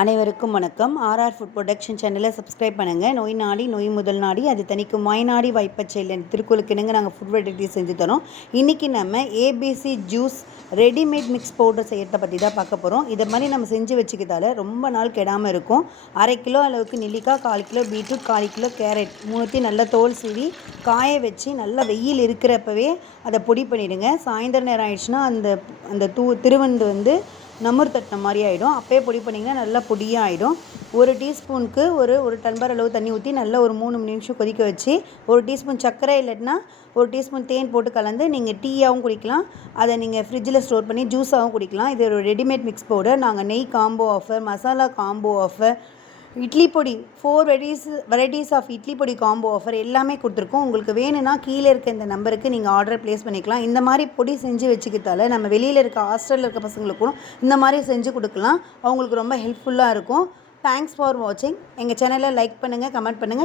அனைவருக்கும் வணக்கம். RR food production சேனலை சப்ஸ்கிரைப் பண்ணுங்கள். நோய் நாடி நோய் முதல் நாடி அது தனிக்கும் வாய்நாடி வாய்ப்பச்செயல் திருக்குறளுக்கு இணங்க நாங்கள் ஃபுட் வெரைட்டி செஞ்சு தரோம். இன்றைக்கி நம்ம ABC juice readymade mix powder செய்கிறத பற்றி தான் பார்க்க போகிறோம். இதை மாதிரி நம்ம செஞ்சு வச்சுக்கிறதால ரொம்ப நாள் கெடாமல் இருக்கும். 1/2 கிலோ அளவுக்கு நெல்லிக்காய், 1/4 கிலோ பீட்ரூட், 1/4 கிலோ கேரட் மூணுத்தையும் நல்லா தோல் சீவி காய வச்சு நல்லா வெயில் இருக்கிறப்பவே அதை பொடி பண்ணிவிடுங்க. சாயந்தரம் நேரம் ஆயிடுச்சுன்னா அந்த திருவண்டு வந்து நமர் தட்டின மாதிரி ஆகிடும். அப்போயே பொடி பண்ணிங்கன்னா நல்லா பொடியாக ஆகிடும். ஒரு டீஸ்பூனுக்கு ஒரு டம்ளர் அளவு தண்ணி ஊற்றி நல்லா ஒரு 3 நிமிஷம் கொதிக்க வச்சு ஒரு டீஸ்பூன் சர்க்கரை இல்லைன்னா ஒரு டீஸ்பூன் தேன் போட்டு கலந்து நீங்கள் டீயாகவும் குடிக்கலாம். அதை நீங்கள் ஃப்ரிட்ஜில் ஸ்டோர் பண்ணி ஜூஸாகவும் குடிக்கலாம். இது ஒரு ரெடிமேட் மிக்ஸ் பவுடர். நாங்கள் நெய் combo offer, masala combo offer, idli பொடி 4 வெரைட்டிஸ் ஆஃப் இட்லி பொடி காம்போ ஆஃபர் எல்லாமே கொடுத்துருக்கோம். உங்களுக்கு வேணும்னா கீழே இருக்க இந்த நம்பருக்கு நீங்கள் ஆர்டர் ப்ளேஸ் பண்ணிக்கலாம். இந்த மாதிரி பொடி செஞ்சு வச்சுக்கிறதால நம்ம வெளியில் இருக்க ஹாஸ்டலில் இருக்க பசங்களுக்கும் இந்த மாதிரி செஞ்சு கொடுக்கலாம். அவங்களுக்கு ரொம்ப ஹெல்ப்ஃபுல்லாக இருக்கும். தேங்க்ஸ் ஃபார் வாட்சிங். எங்கள் சேனலை லைக் பண்ணுங்கள், கமெண்ட் பண்ணுங்கள்.